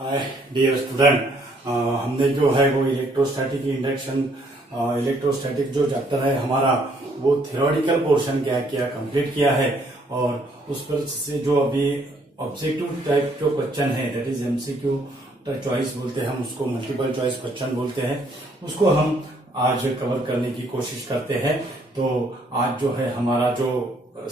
Hi dear student, हमने जो है वो इलेक्ट्रोस्टैटिक इंडक्शन इलेक्ट्रोस्टैटिक जो चैप्टर है हमारा वो थ्योरेटिकल पोर्शन क्या किया कंप्लीट किया है। और उस पर से जो अभी ऑब्जेक्टिव टाइप जो क्वेश्चन है दैट इज एमसीक्यू चॉइस बोलते हैं, हम उसको मल्टीपल चॉइस क्वेश्चन बोलते हैं, उसको हम आज कवर करने की कोशिश करते हैं। तो आज जो है हमारा जो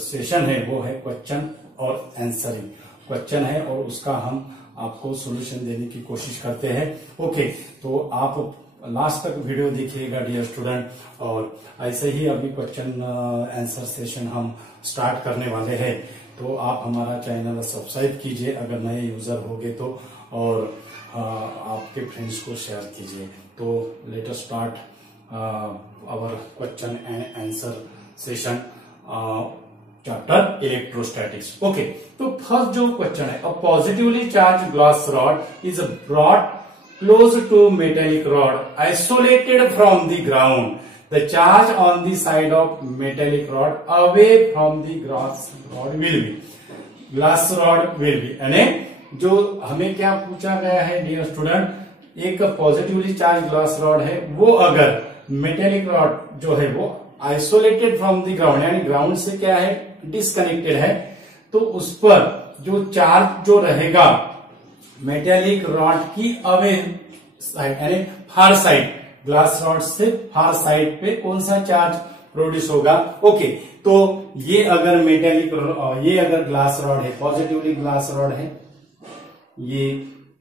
सेशन है वो है क्वेश्चन और आंसरिंग क्वेश्चन है और उसका हम आपको सॉल्यूशन देने की कोशिश करते हैं। ओके, तो आप लास्ट तक वीडियो देखिएगा डियर स्टूडेंट। और ऐसे ही अभी क्वेश्चन आंसर सेशन हम स्टार्ट करने वाले हैं। तो आप हमारा चैनल सब्सक्राइब कीजिए अगर नए यूजर होंगे तो, और आपके फ्रेंड्स को शेयर कीजिए। तो let us start our question and answer session chapter electrostatics. Okay, तो फर्स्ट जो क्वेश्चन है, a positively charge glass rod is brought close to metallic rod isolated from the ground, the charge on the side of metallic rod away from the glass rod will be, glass rod will be. यानी जो हमें क्या पूछा गया है dear student, एक positively charge glass rod है, वो अगर मेटेलिक रॉड जो है वो आइसोलेटेड फ्रॉम द ग्राउंड यानी ग्राउंड से क्या है डिसकनेक्टेड है, तो उस पर जो चार्ज जो रहेगा मेटेलिक रॉड की अवे साइड यानी फार साइड, ग्लास रॉड से फार साइड पे कौन सा चार्ज प्रोड्यूस होगा। ओके, तो ये अगर ये अगर ग्लास रॉड है, पॉजिटिवली ग्लास रॉड है, ये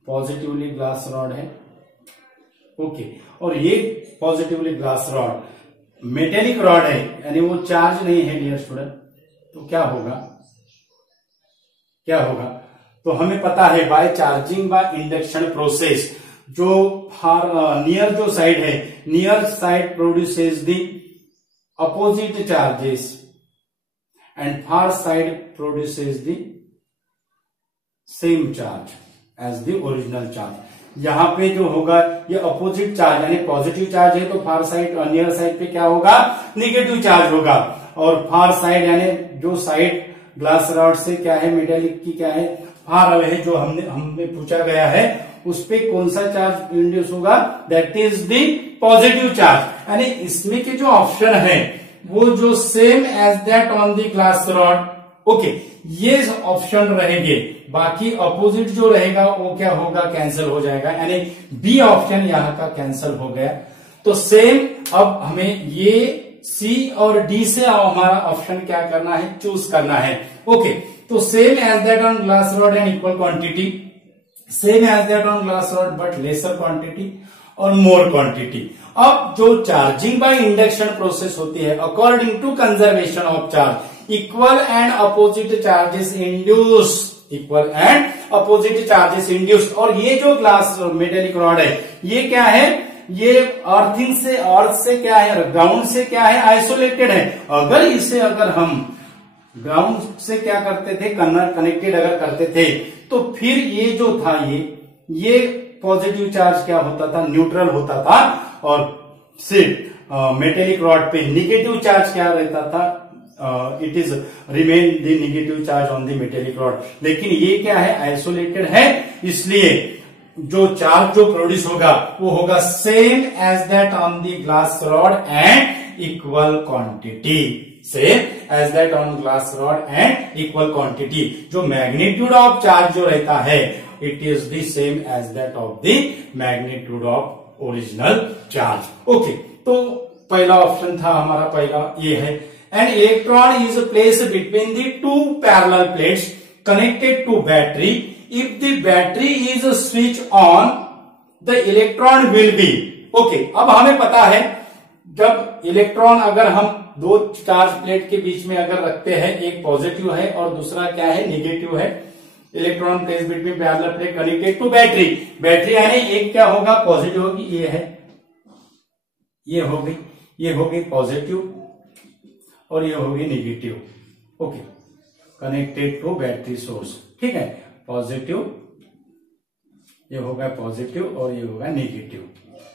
पॉजिटिवली ग्लास रॉड है। ओके, और ये positively glass rod metallic rod है यानी वो चार्ज नहीं है डियर स्टूडेंट, तो क्या होगा, तो हमें पता है by charging by induction process, जो फार नियर जो साइड है, near side produces the opposite charges and far side produces the same charge as the original charge. यहां पे जो होगा ये अपोजिट चार्ज यानी पॉजिटिव चार्ज है तो फार साइड नियर साइड पे क्या होगा, निगेटिव चार्ज होगा। और फार साइड यानी जो साइड ग्लास रॉड से क्या है मेटेलिक की क्या है फार अवे है, जो हमें पूछा गया है उस पे कौन सा चार्ज इंड्यूस होगा, that is the positive charge. यानी इसमें के जो ऑप्शन है वो जो same as that on the glass rod, okay, ये ऑप्शन रहेंगे, बाकी अपोजिट जो रहेगा वो क्या होगा, कैंसिल हो जाएगा, यानी बी ऑप्शन यहाँ का कैंसिल हो गया। तो सेम अब हमें ये सी और डी से हमारा ऑप्शन क्या करना है, चूज करना है। ओके, तो same as that on glass rod and equal quantity, same as that on glass rod but lesser quantity और मोर क्वांटिटी। अब जो चार्जिंग बाय इंडक्शन प्रोसेस होती है, according to conservation of charge, equal and opposite charges induce, equal and opposite charges induce. और ये जो glass metallic rod है ये क्या है, ये अर्थिंग से, अर्थ से क्या है, ग्राउंड से क्या है, आइसोलेटेड है। अगर इसे अगर हम ग्राउंड से क्या करते थे, कनेक्टेड अगर करते थे, तो फिर ये जो था ये पॉजिटिव चार्ज क्या होता था, न्यूट्रल होता था, और सिर्फ मेटेलिक रॉड पे निगेटिव चार्ज क्या रहता था, it is remain the negative charge on the metallic rod. लेकिन ये क्या है, आइसोलेटेड है, इसलिए जो चार्ज जो प्रोड्यूस होगा वो होगा same as that on the glass rod and equal quantity, same as that on glass rod and equal quantity. जो मैग्नीट्यूड ऑफ चार्ज जो रहता है it is the same as that of the magnitude of original charge. Okay, तो पहला option था हमारा, पहला ये है। An electron is placed between the two parallel plates connected to battery, if the battery is switch on the electron will be. Okay, अब हमें पता है जब इलेक्ट्रॉन अगर हम दो चार्ज प्लेट के बीच में अगर रखते हैं, एक पॉजिटिव है और दूसरा क्या है, निगेटिव है, electron place between parallel plate connected to battery, battery यानी एक क्या होगा, पॉजिटिव होगी, ये है, ये होगी पॉजिटिव और ये होगी negative. Okay, connected to battery source, ठीक है, पॉजिटिव, ये होगा पॉजिटिव और ये होगा निगेटिव,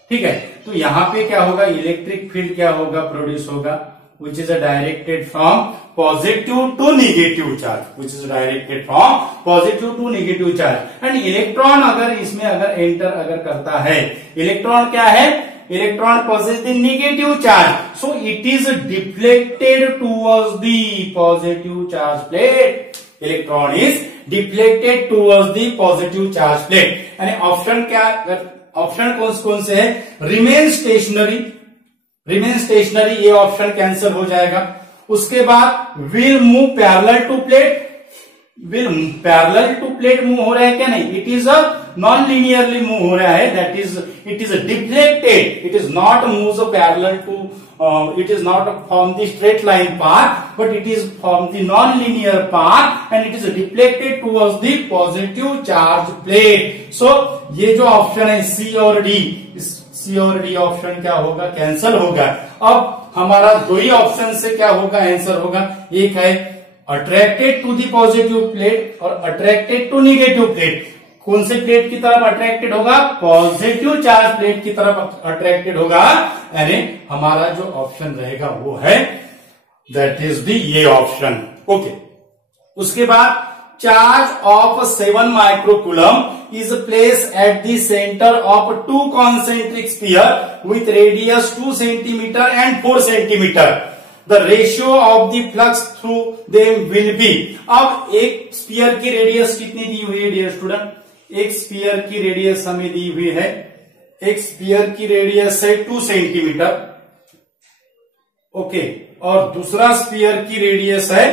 ठीक है। तो यहां पे क्या होगा, इलेक्ट्रिक फील्ड क्या होगा, प्रोड्यूस होगा, which is directed from positive to negative charge, which is directed from positive to negative charge. And electron अगर इसमें अगर enter अगर करता है, इलेक्ट्रॉन क्या है? Electron possess the negative charge, so it is deflected towards the positive charge plate. Electron is deflected towards the positive charge plate. यानी option क्या, ऑप्शन कौन से है? रिमेन स्टेशनरी, रिमेन स्टेशनरी, ये ऑप्शन कैंसिल हो जाएगा. उसके बाद will move parallel to plate, will parallel to plate move हो रहा है क्या? नहीं, it is a non linearly move हो रहा है, that is it is deflected, it is not move parallel to, it is not from the straight line path, but it is from the non-linear path and it is deflected towards the positive charge plate. So ये जो option है सी और D, सी और D option क्या होगा? Cancel होगा. अब हमारा दो ही ऑप्शन से क्या होगा? आंसर होगा. एक है attracted to the positive plate और अट्रैक्टेड टू निगेटिव प्लेट. कौन से प्लेट की तरफ अट्रैक्टेड होगा? पॉजिटिव चार्ज प्लेट की तरफ अट्रैक्टेड होगा. यानी हमारा जो ऑप्शन रहेगा वो है दैट इज दी ये ऑप्शन. ओके. उसके बाद charge of 7 microcoulomb is place at the centre of 2 concentric sphere with radius 2 centimetre and 4 centimetre. The ratio of the flux through them will be. अब एक स्फीयर की radius कितनी दी हुई है dear student? एक sphere की रेडियस हमें दी हुई है, एक स्फीयर की रेडियस है 2 सेंटीमीटर. ओके. और दूसरा स्फीयर की रेडियस है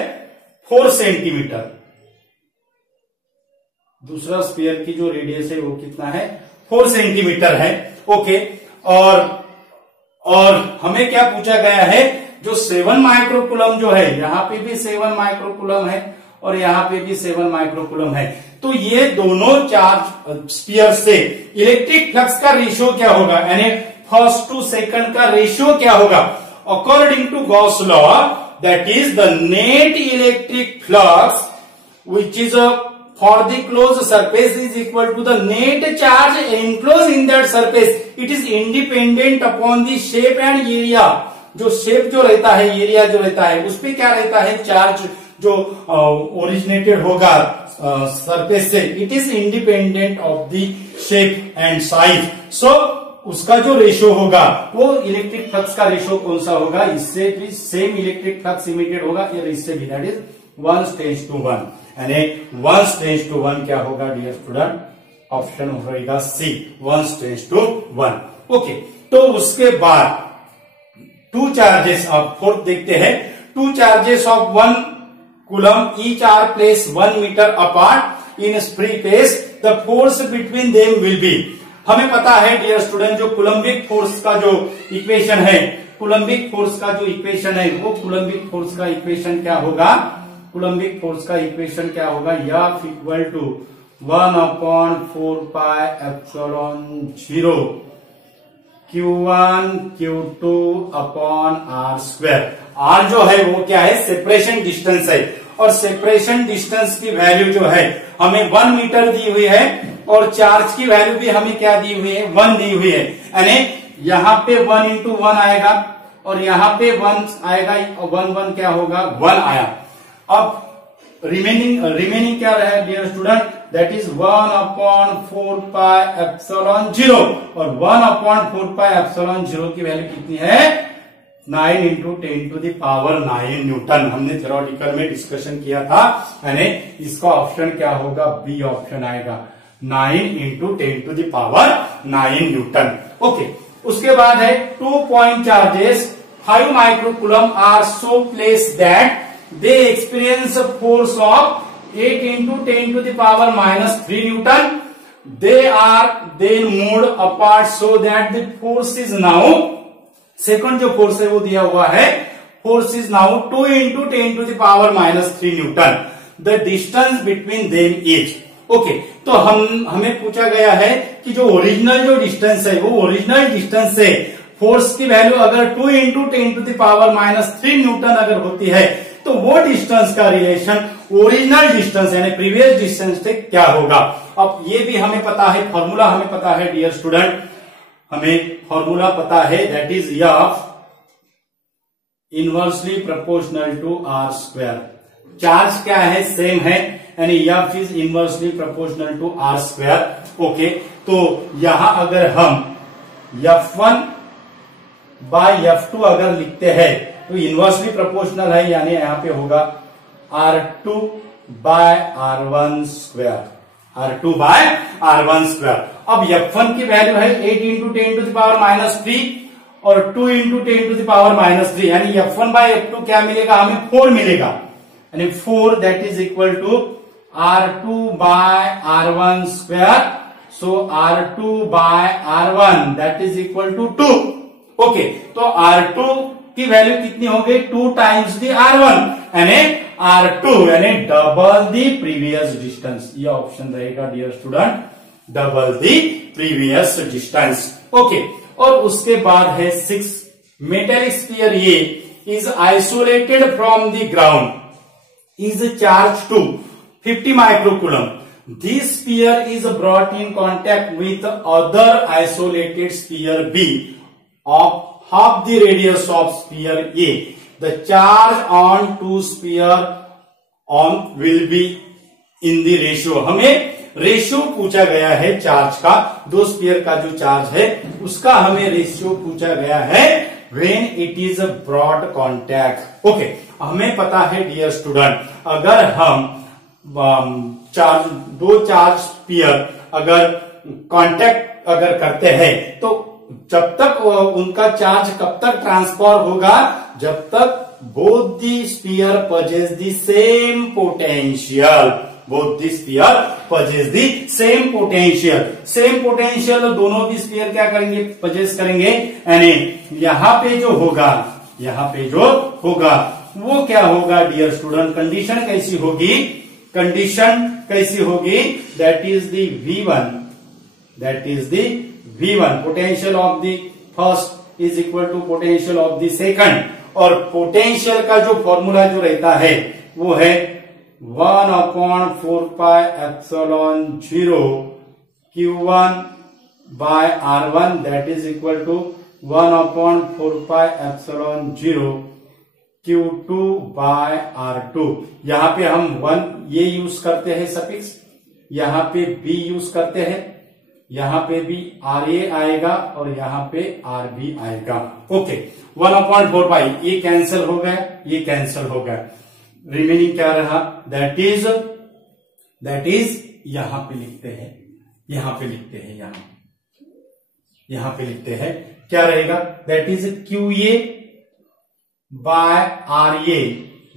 4 सेंटीमीटर. दूसरा स्फीयर की जो रेडियस है वो कितना है? 4 सेंटीमीटर है. ओके. और हमें क्या पूछा गया है? जो 7 माइक्रोकूलम जो है, यहां पे भी 7 माइक्रोकूलम है और यहां पे भी 7 माइक्रोकूलम है. तो ये दोनों चार्ज स्फीयर से इलेक्ट्रिक फ्लक्स का रेशियो क्या होगा? यानी फर्स्ट टू सेकंड का रेशियो क्या होगा? According to Gauss law, that is the net electric flux which is for the close surface is equal to the net charge enclose in that surface. It is independent upon the shape and area. जो shape जो रहता है, area जो रहता है, उस पर क्या रहता है? चार्ज जो ओरिजिनेटेड होगा सरफेस से, it is independent of the shape and size. So उसका जो रेशियो होगा वो इलेक्ट्रिक फ्लक्स का रेशियो कौन सा होगा? इससे भी सेम इलेक्ट्रिक फ्लक्स इमिटेड होगा या इससे भी, दैट इज 1:1. यानी 1:1 क्या होगा डियर स्टूडेंट? ऑप्शन होगा सी, 1:1. ओके. तो उसके बाद 2 चार्जेस, अब फोर्थ देखते हैं. 2 charges of 1 coulomb each are placed 1 meter apart in free space. The force between them will be. हमें पता है डियर स्टूडेंट, जो कूलम्बिक फोर्स का जो इक्वेशन है, कूलम्बिक फोर्स का जो इक्वेशन है, वो कूलम्बिक फोर्स का इक्वेशन क्या होगा? कूलम्बिक फोर्स का इक्वेशन क्या होगा? F equal to 1/4 pi epsilon 0 Q1 Q2 upon R square. R जो है वो क्या है? सेपरेशन डिस्टेंस है. और सेपरेशन डिस्टेंस की वैल्यू जो है हमें 1 मीटर दी हुई है और चार्ज की वैल्यू भी हमें क्या दी हुई है? 1 दी हुई है. यानी यहां पे 1 into 1 आएगा और यहां पे 1 आएगा. 1 क्या होगा? 1 आया. अब रिमेनिंग क्या रहा dear student? That is 1/4 pi epsilon 0. और 1/4 पाई एप्सिलॉन 0 की वैल्यू कितनी है? 9 into 10 to the power 9 Newton. हमने थ्योरेटिकल में डिस्कशन किया था. यानी इसका ऑप्शन क्या होगा? बी ऑप्शन आएगा, 9 into 10 to the power 9 Newton. Okay. उसके बाद है 2 point charges 5 microcoulomb are so placed that they experience a force of 8 into 10 to the power -3 Newton. They are then moved apart so that the force is now, second जो force है वो दिया हुआ है, force is now 2 into 10 to the power -3 Newton. The distance between them is. Okay. तो हमें पूछा गया है कि जो ओरिजिनल जो डिस्टेंस है, वो ओरिजिनल डिस्टेंस से फोर्स की वैल्यू अगर 2 into 10 to the power -3 Newton अगर होती है, तो वो डिस्टेंस का रिलेशन ओरिजिनल डिस्टेंस यानी प्रीवियस डिस्टेंस से क्या होगा? अब ये भी हमें पता है, फॉर्मूला हमें पता है डियर स्टूडेंट, हमें फॉर्मूला पता है, that is F inversely proportional to r square. Charge क्या है, सेम है, यानी F is inversely proportional to r square. Okay, तो यहां अगर हम F1 बाय F2 अगर लिखते हैं तो इनवर्सली प्रोपोर्शनल है, यानी यहां पे होगा R2 by R1 square, R2 by R1 square. अब F1 की वैल्यू है 8 इंटू 10 टू द पावर -3 और 2 इंटू 10 टू द पावर -3, यानी F1 बाय F2 क्या मिलेगा, हमें 4 मिलेगा, यानी 4 that is equal to R2 by R1 square. So R2 by R1 that is equal to 2। Okay, तो R2 की वैल्यू कितनी हो गई, 2 टाइम्स दी R1, यानी R2 यानी डबल दी प्रीवियस डिस्टेंस। ये ऑप्शन रहेगा dear student, double the previous distance. Okay, और उसके बाद है 6, metallic sphere a is isolated from the ground, is charged to 50 microcoulomb. This sphere is brought in contact with other isolated sphere B of half the radius of sphere A. The charge on two sphere on will be in the ratio. हमें ratio पूछा गया है charge का, दो sphere का जो charge है उसका हमें रेशियो पूछा गया है when it is a broad contact. Okay, हमें पता है डियर स्टूडेंट, अगर हम दो चार्ज स्फीयर अगर कांटेक्ट अगर करते हैं तो जब तक उनका चार्ज कब तक ट्रांसफर होगा, जब तक both the sphere possess the same potential, both the sphere possess the same potential. Same potential दोनों भी स्फीयर क्या करेंगे, पजेस करेंगे, यानी यहां पे जो होगा, यहां पे जो होगा वो क्या होगा डियर स्टूडेंट, कंडीशन कैसी होगी, कंडीशन कैसी होगी, that is the V1, that is the V1, potential of the first is equal to potential of the second, और पोटेंशियल का जो फॉर्मूला जो रहता है वो है 1/4 pi epsilon 0 Q1 by R1 that is equal to 1/4 pi epsilon 0 Q2 by R2। यहां पे हम 1 ये यूज करते हैं सफिक्स, यहां पे B यूज करते हैं, यहां पे भी RA आएगा और यहां पे RB आएगा। ओके, 1/4 पाई ये कैंसिल हो गया, ये कैंसिल हो गया, रिमेनिंग क्या रहा, दैट इज यहां पे लिखते हैं, यहां पे लिखते हैं, यहां पे लिखते हैं, क्या रहेगा, that is QA by RA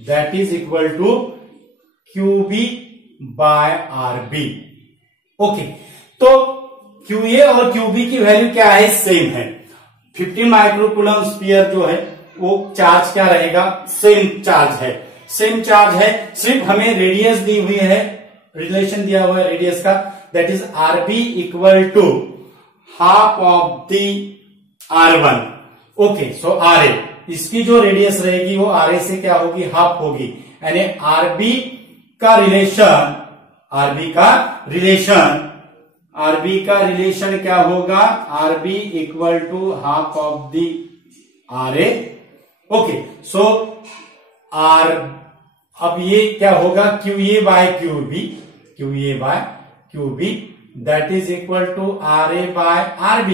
that is equal to QB by RB। Okay, तो QA और QB की वैल्यू क्या है, सेम है। 50 माइक्रोकूलम स्फीयर जो है वो चार्ज क्या रहेगा, सेम चार्ज है, सेम चार्ज है, सिर्फ हमें रेडियस दी हुई है, रिलेशन दिया हुआ है रेडियस का, that is RB equal to half of the R1। Okay, so RA, इसकी जो रेडियस रहेगी वो RA से क्या होगी, हाफ होगी, यानी RB का रिलेशन क्या होगा, RB equal to half of the RA। Okay, so अब ये क्या होगा, QA by QB that is equal to RA by RB।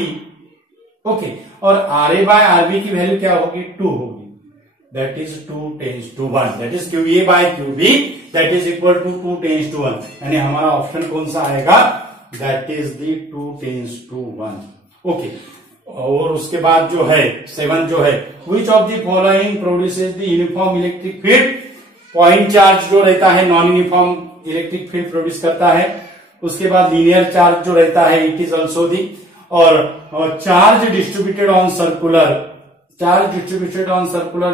Okay, और RA बाय RB की वैल्यू क्या होगी, 2 होगी, that is 2 tends to 1, that is QA by QB that is equal to 2 tends to 1, यानी हमारा ऑप्शन कौन सा आएगा, that is the 2 tends to 1। Okay, और उसके बाद जो है 7 जो है, which of the following produces the uniform electric field, point charge जो रहता है non uniform electric field produce करता है। उसके बाद लीनियर चार्ज जो रहता है इट इज ऑल्सो दी, और charge distributed on circular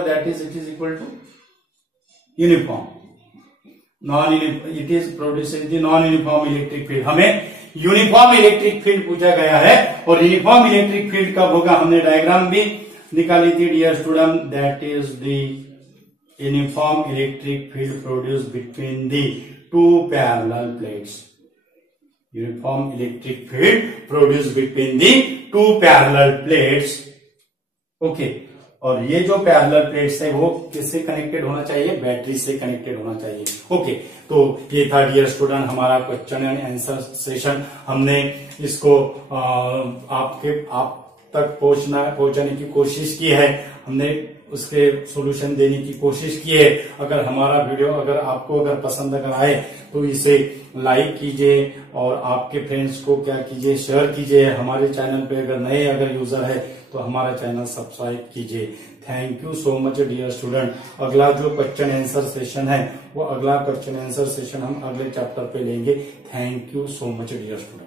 that is it is equal to uniform, it is producing the non uniform electric field. हमें यूनिफॉर्म इलेक्ट्रिक फील्ड पूछा गया है, और यूनिफॉर्म इलेक्ट्रिक फील्ड कब होगा, हमने डायग्राम भी निकाली थी dear student, that is the uniform electric field produce between the two parallel plates, uniform electric field produce between the two parallel plates. Okay, और ये जो पैरेलल प्लेट्स है वो किससे कनेक्टेड होना चाहिए, बैटरी से कनेक्टेड होना चाहिए। ओके, तो ये था डियर स्टूडेंट हमारा क्वेश्चन एंड आंसर सेशन। हमने इसको आप तक पहुंचाने की कोशिश की है, हमने उसके सॉल्यूशन देने की कोशिश की है। अगर हमारा वीडियो आपको पसंद आए तो इसे लाइक कीजिए और आपके फ्रेंड्स को क्या कीजिए, शेयर कीजिए। हमारे चैनल पे अगर यूजर है तो हमारा चैनल सब्सक्राइब कीजिए। Thank you so much dear student. अगला जो क्वेश्चन आंसर सेशन है वो अगला क्वेश्चन आंसर सेशन हम अगले चैप्टर पे लेंगे। Thank you so much dear student.